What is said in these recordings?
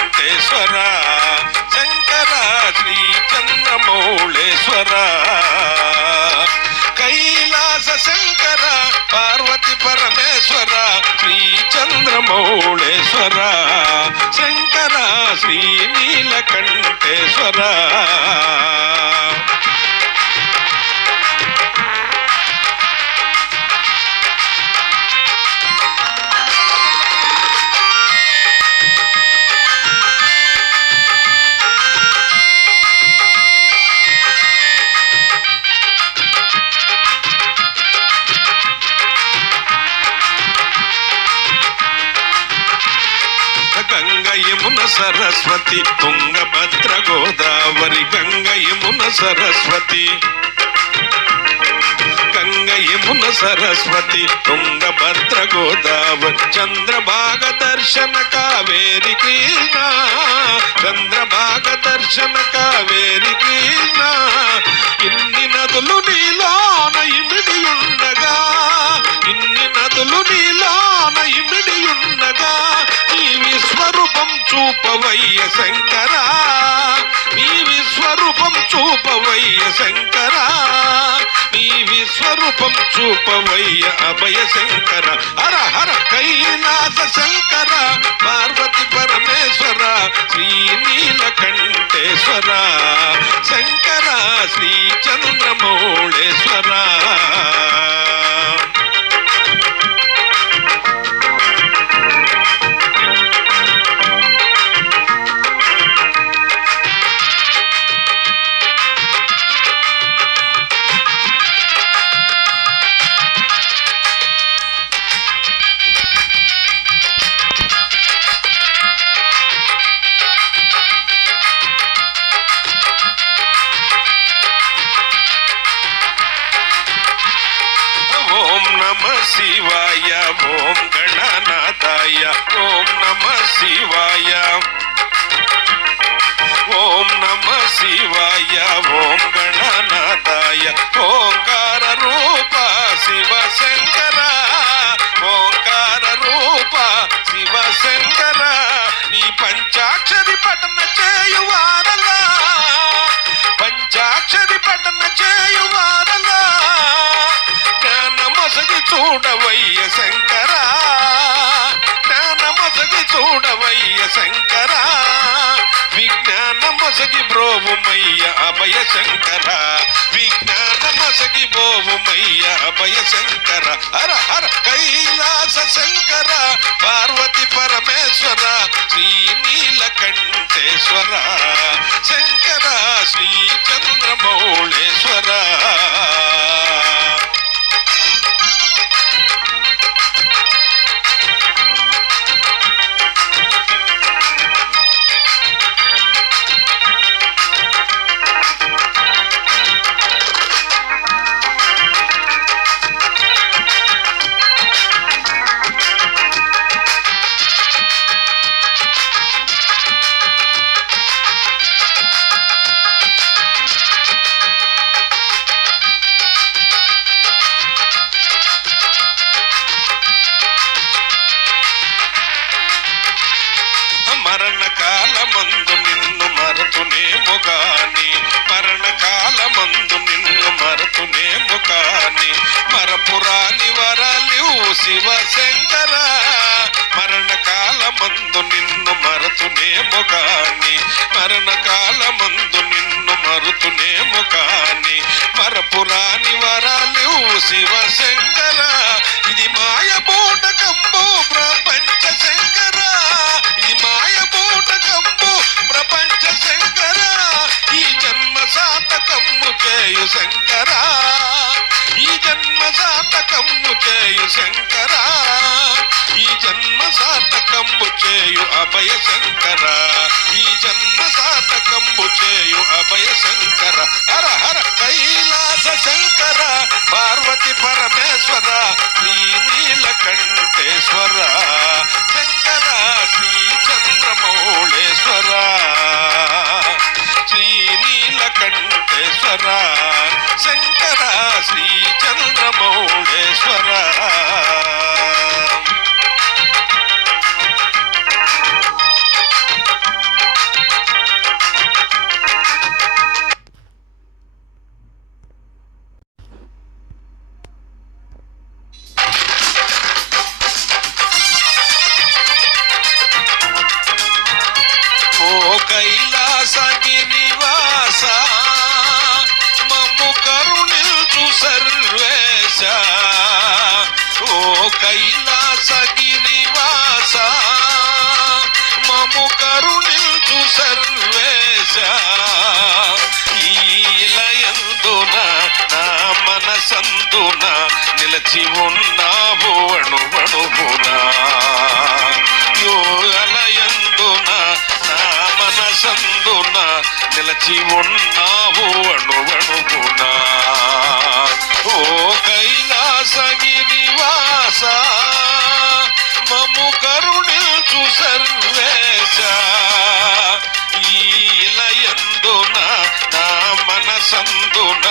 నీలకంఠేశ్వర శంకర శ్రీ చంద్రమౌళేశ్వర కైలాస శంకర పార్వతి పరమేశ్వర శ్రీ చంద్రమౌళేశ్వర శంకర శ్రీ నీలకంఠేశ్వర గంగ యమున సరస్వతి తుంగభద్ర గోదావరి గంగ యమున సరస్వతి గంగ యమున సరస్వతి తుంగభద్ర గోదావరి చంద్రభాగ దర్శన కావేరి కృష్ణ చంద్రభాగ దర్శన కావేరి కృష్ణ ఇన్ని నదులు నీలోన ఇమిడి ఉండగా ఇన్ని నదులు నీలోన ఇమిడి ఉండగా నీ విశ్వరూపం చూపవయ్య శంకర నీ విశ్వరూపం చూపవయ్య శంకర నీ విశ్వరూపం చూపవయ్య అభయ శంకర హర హర కైలాస శంకర పార్వతి పరమేశ్వర శ్రీ నీలకంఠేశ్వర శంకర శ్రీ చంద్రమౌళేశ్వర శివాయ ఓం గణనాథాయ ఓం నమ శివాయ ఓం నమ శివాయ ఓం గణనాథాయ ఓంకార రూప శివ శంకర ఓంకార రూప శివ శంకర నీ పంచాక్షరి పఠన చేయువారలా పంచాక్షరి పఠన చేయువారలా జ్ఞానమసగి చూడవయ్య శంకర జ్ఞానమసగి చూడవయ్య శంకర విజ్ఞానమసగి బ్రోవుమయ్య అభయ శంకర విజ్ఞానమసగి బ్రోవుమయ్య అభయ శంకర హర హర కైలాస శంకర పార్వతి పరమేశ్వర శ్రీ నీలకంఠేశ్వర శంకర శ్రీ చంద్రమౌళేశ్వర మరణకాలమందు నిన్ను మరతునేమో గాని మరణకాలమందు నిన్ను మరతునేమో గాని మరపురాని వరలివు శివ శంకర మరణకాలమందు నిన్ను మరతునేమో గాని మరణకాలమందు నిన్ను మరుతునేమో గాని మరపురాని వరలివు శివ శంకర ఇది మాయ బోటకంబో ప్రపంచ శంకర ఇది మాయ బోటకంబు ప్రపంచ శంకర ఈ జన్మ సార్థకమ్ము చేయు శంకర ఈ జన్మ సార్థకమ్ము చేయు శంకర ఈ జన్మ సార్థకంబు చేయు అభయ శంకర ఈ జన్మ సార్థకంబు చేయు అభయ శంకర హర హర కైలాస శంకర పార్వతి పరమేశ్వర శ్రీ నీలకంఠేశ్వర శంకర శ్రీ చంద్రమౌళేశ్వర శ్రీ నీలకంఠేశ్వర శంకర శ్రీ చంద్రమౌళేశ్వర కైలాసగిరివాస మమ్ము కరుణించు సర్వేశ. ఓ కైలాసగిరివాస మమ్ము కరుణించు సర్వేశ. ఈలయందున నా మనసందున నిలచి ఉన్నావు అణువణువునా. యోగలయందున నా మనసందున నిలచి ఉన్నావు అణువణువునా. ఓ కైలాసగిరివాస మమ్ము కరుణించు సర్వేశ. ఈలయందున నా మనసందున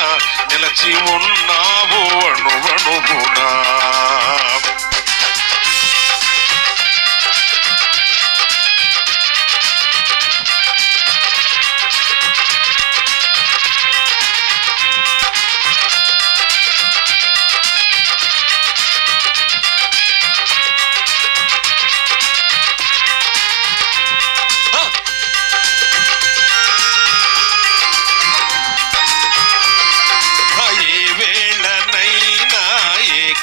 నిలచి ఉన్నావు అణువణువునా.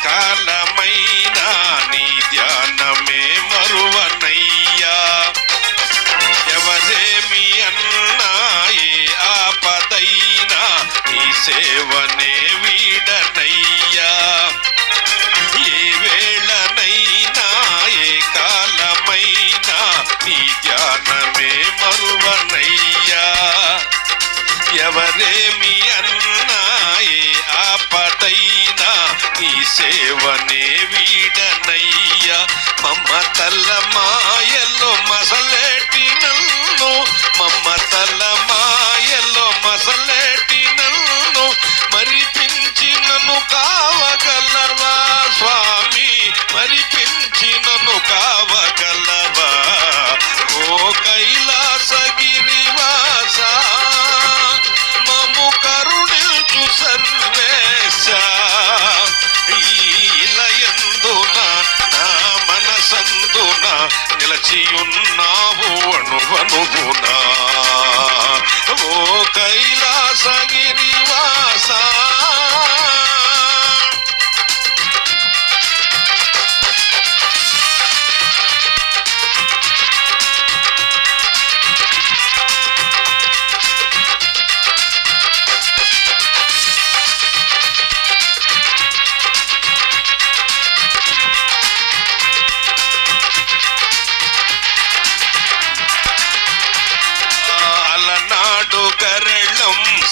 కాలమైనా నీ ధ్యానమే మరువనయ్యా. ఎవరేమి అన్నా ఏ ఆపదైనా నీ సేవనే వీడనయ్యా. ఏ వేళనైనా ఏ కాలమైనా నీ ధ్యానమే మరువనయ్యా. ఎవరేమి అన్నా ఏ ఆపదైనా నీ సేవనే వీడనయ్యా. మమ్మతల మాయలో మసలేటి నన్ను, మమ్మతల మాయలో మసలేటి నన్ను మరిపించి నన్ను కావగలవా స్వామి, మరిపించి నన్ను కావగలవా. ఓ కైలాసగిరివాస మమ్ము కరుణించు సర్వేశ. ఈలయందున నా మనసందున నిలచి ఉన్నావు అణువణువునా. ఓ కైలాసగిరివాస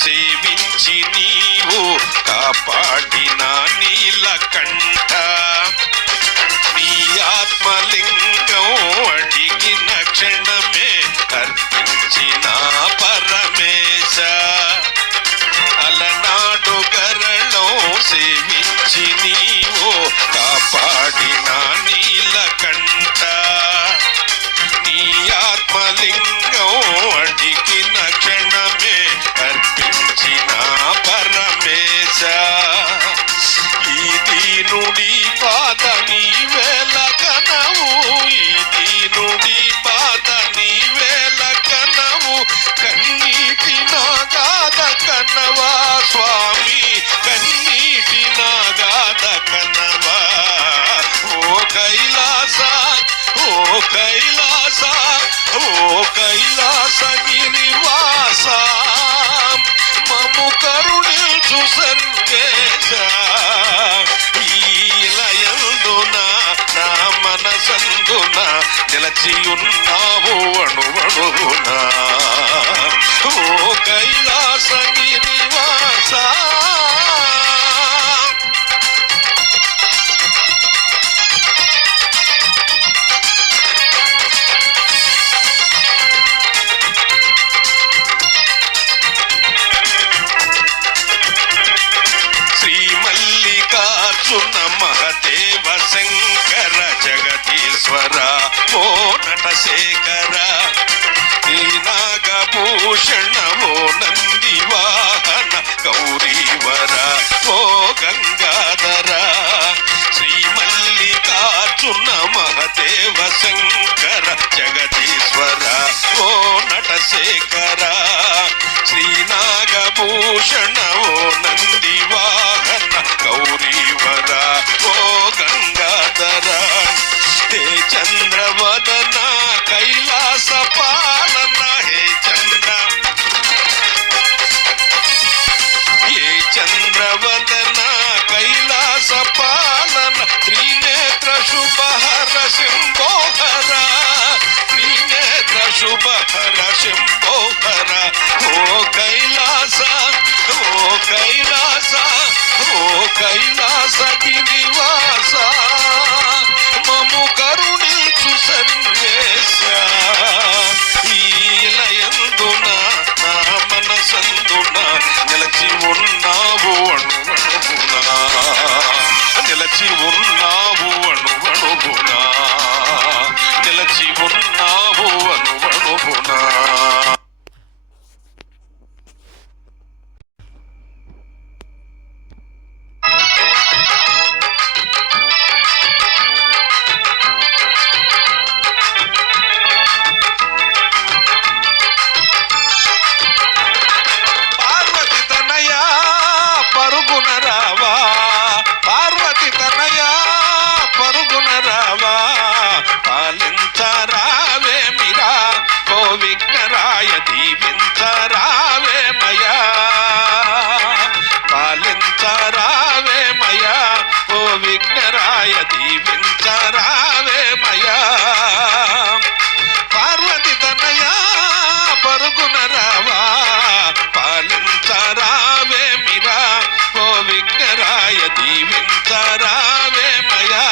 సేవించి నీవు కాపాడిన నీలకంఠ. నీ ఆత్మలింగం అడిగిన క్షణమే అర్పించిన పరమేశ. అలనాడు గరళం సేవించి నీవు కాపాడిన నీలకంఠ. నీ ఆత్మలింగం అడిగిన క్షణమే అర్పించిన పరమేశ. ఈ దీనుడి బాధ నీవేల కనవు, ఈ దీనుడి బాధ నీవేల కనవు. కన్నీటి నాగాద కనవా స్వామి, కన్నీటి నాగాద కనవా. ఓ కైలాస, ఓ కైలాస, ఓ కైలాసగిరివాస మమ్ము కరుణించు సర్వేశ. ఈలయందున నా మనసందున నిలచి ఉన్నావు అణువణువునా. ఓ కైలాసగిరివాస మహదేవ శంకర జగదీశ్వర ఓ నటశేఖర. ఈ నాగభూషణ ఓ నంది వాహన గౌరీవర ఓ గంగాధర. శ్రీ మల్లికార్జున మహదేవ శంకర జగదీశ్వర ఓ నటశేఖర. నటశేఖర శ్రీనాగభూషణ ఓ నంది వాహన గౌరీవర ఓ గంగాధర హే చంద్రవదన కైలాస పాలన హే చంద్రవదన కైలాస పాలన త్రినేత్ర శుభహర శంభోహర త్రినేత్ర శుభహర శంభోహర ఓ కైలాస ఓ కైలాస ఓ కైలాస గిరివాస మము కరుణించు సర్వేశ ఈలయందున నా మనసందున నిలచి ఉన్నావు అణువణువునా నిలచి ఉన్నావు అణువణువునా నిలచి ఉన్నావు అణువణువునా. విఘ్నరాయ దీవించరావే మయా పార్వతి తనయా పరుగున రావా పాలించరావే మిరా ఓ విఘ్నరాయ దీవించరావే మయా.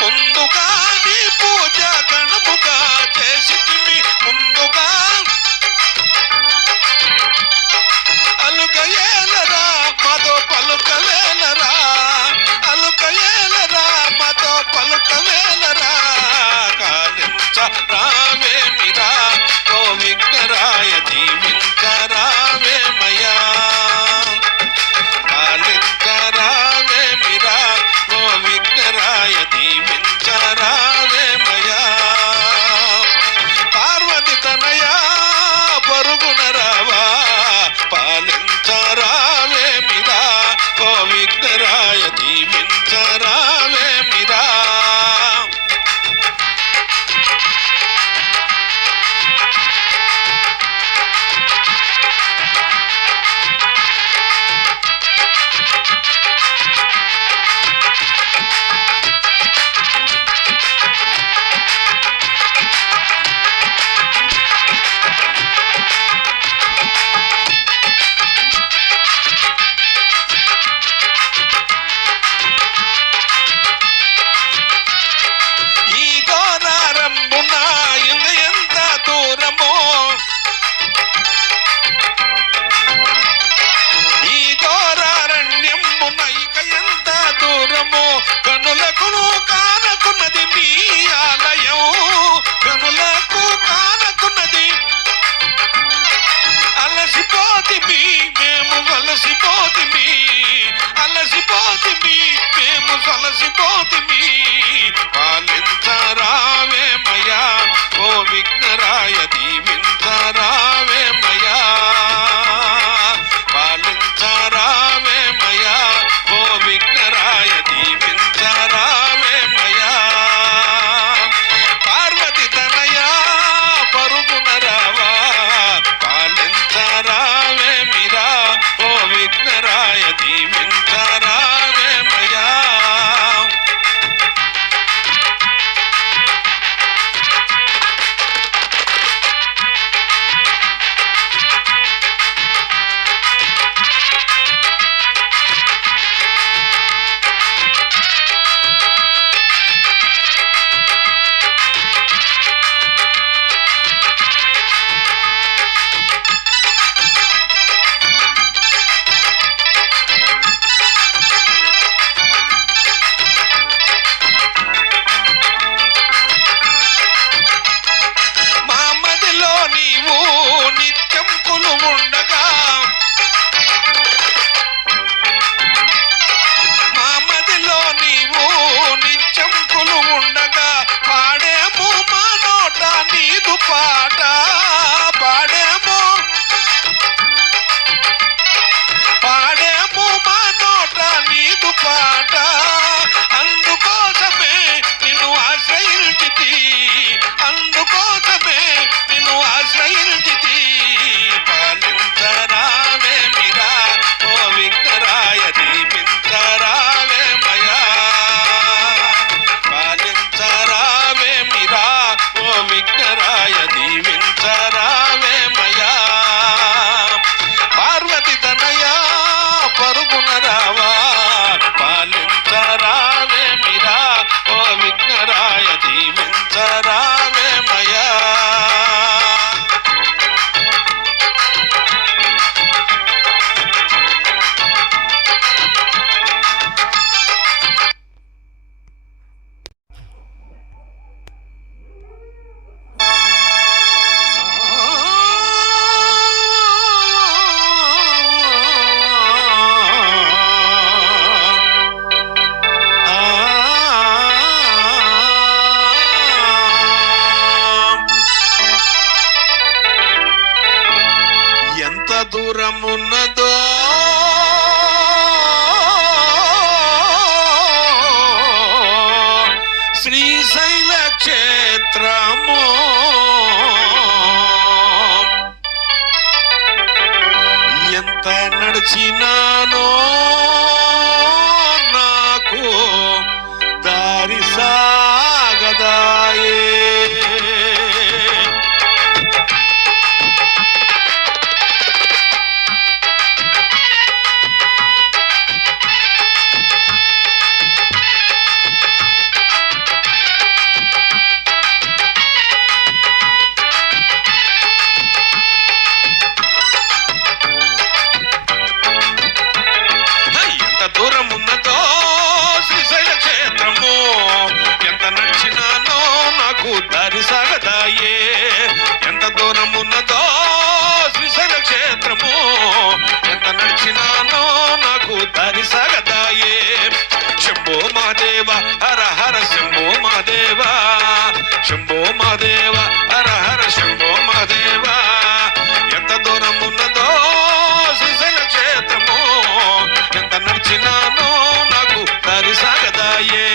ముందుగా నీ పూజ గణముగా చేసితిమి ముందుగా అలుకయేలరా మాతో పలుకవేలరా అలుకయేలరా మాతో పలుకవేలరా కాలించ రావే మిరా ఓ విఘ్నరాయ దీవించరావే మయా కాలించరావే మిరా ఓ విఘ్నరాయ దీవించరావే మయా పార్వతి తనయా పరుగున రావా పాలించరావే మిరా ఓ విఘ్నరాయ దీవించరావే మిరా. సొలసిపోతిమి, మేము సొలసిపోతిమి, పాలించరావేమయ్యా ఓ విఘ్నరాయ దీవించరావేమయ్యా, పాలించరావేమయ్యా ఓ విఘ్నరాయ దీవించరావేమయ్యా. పార్వతి తనయా పరుగున రావా, పాలించరావేమిరా ఓ విఘ్నరాయ దీవించరావేమయ్యా. మా మదిలో నీవు నిత్యం కొలువుండగా, మా మదిలో నీవు నిత్యం కొలువుండగా, పాడేమో మా నోట నీదు పాట, పాడేమో పాడేమో మా నోట నీదు పాట. అందుకోసమే నిన్ను ఆశ్రయించితి, అందుకోసమే నిన్ను ఆశ్రయించితి, పాలించరావేమిరా ఓ విఘ్నరాయ దీవించరావేమయ్యా, పాలించరావేమిరా ఓ విఘ్నరాయ దీవించరావేమయ్యా. పార్వతి తనయా పరుగున రావా, పాలించరావేమిరా ఓ విఘ్నరాయ దీవించరావేమయ్యా. ఎంత దూరమున్నదో శ్రీశైల క్షేత్రము, ఎంత నడిచినానో నాకు దారి సాగదాయే. ఎంత దూరం ఉన్నదో శ్రీశైల క్షేత్రము, ఎంత నడిచినానో నాకు దారి సాగదాయే. ఎంత దూరం ఉన్నదో శ్రీశైల క్షేత్రము, ఎంత నడిచినానో నాకు దారి సాగదాయే. శంభో మహాదేవ హర హర శంభో మహాదేవ, శంభో మహాదేవ హర హర శంభో మహాదేవ. ఎంత దూరం ఉన్నదో శ్రీశైల క్షేత్రము, ఎంత నడిచినానో నాకు దారి సాగదాయే.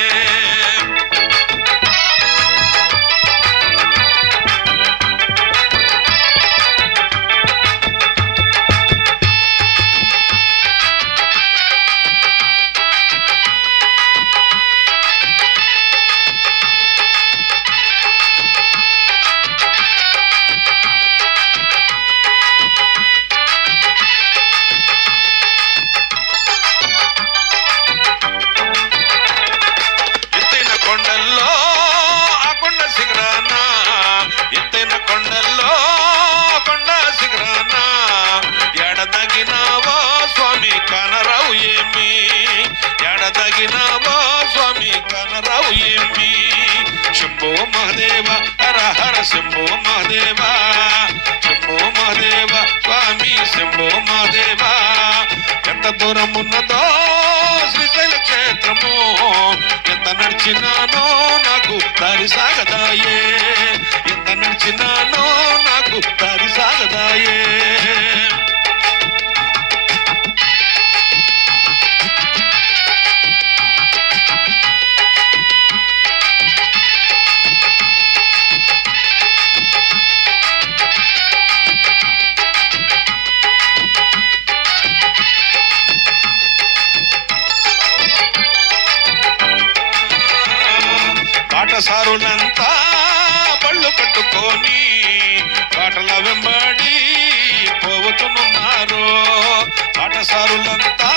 ఎడదగినావో స్వామి కనరావు ఏమి. శంభో మహాదేవ హర హర శంభో మహాదేవ, శంభో శంభో మహాదేవ స్వామి శంభో మహాదేవ ఎంత దూరం ఉన్నదో శ్రీశైల క్షేత్రము ఎంత నడిచినానో నాకు దారి సాగదాయే ఎంత నడిచినానో నాకు దారి సాగదాయే బాటసారులంతా బళ్ళు కట్టుకొని బాటల వెంబడి పోవుతున్నారు బాటసారులంతా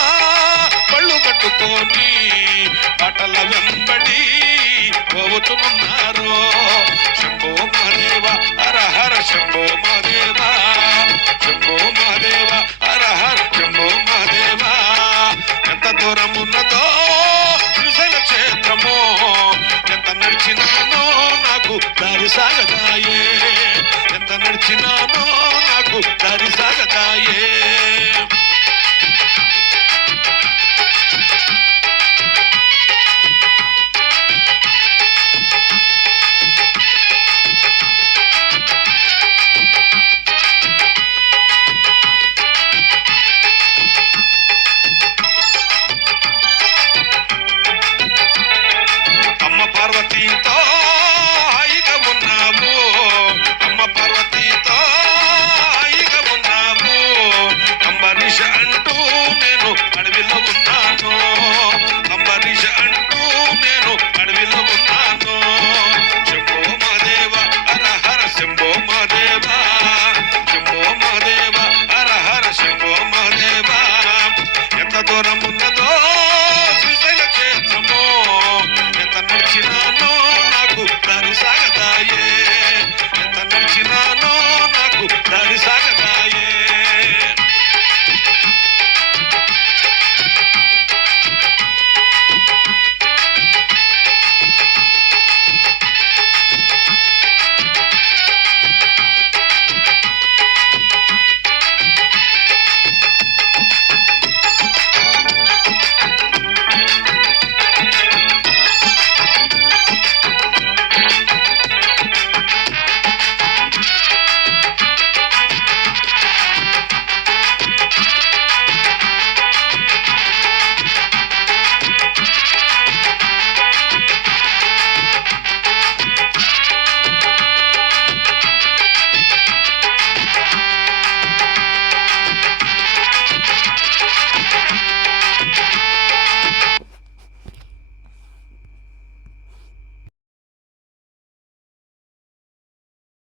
బళ్ళు కట్టుకొని బాటల వెంబడి పోవుతున్నారు శంభో మహాదేవ హర హర శంభో మహాదేవ శంభో మహాదేవ హర హర శంభో మహాదేవ ఎంత దూరం ఉన్నదో శ్రీశైల క్షేత్రము ఎంత నడిచినానో నాకు దారి సాగదాయే ఎంత నడిచినానో నాకు దారి సాగదాయే అమ్మ పార్వతీతో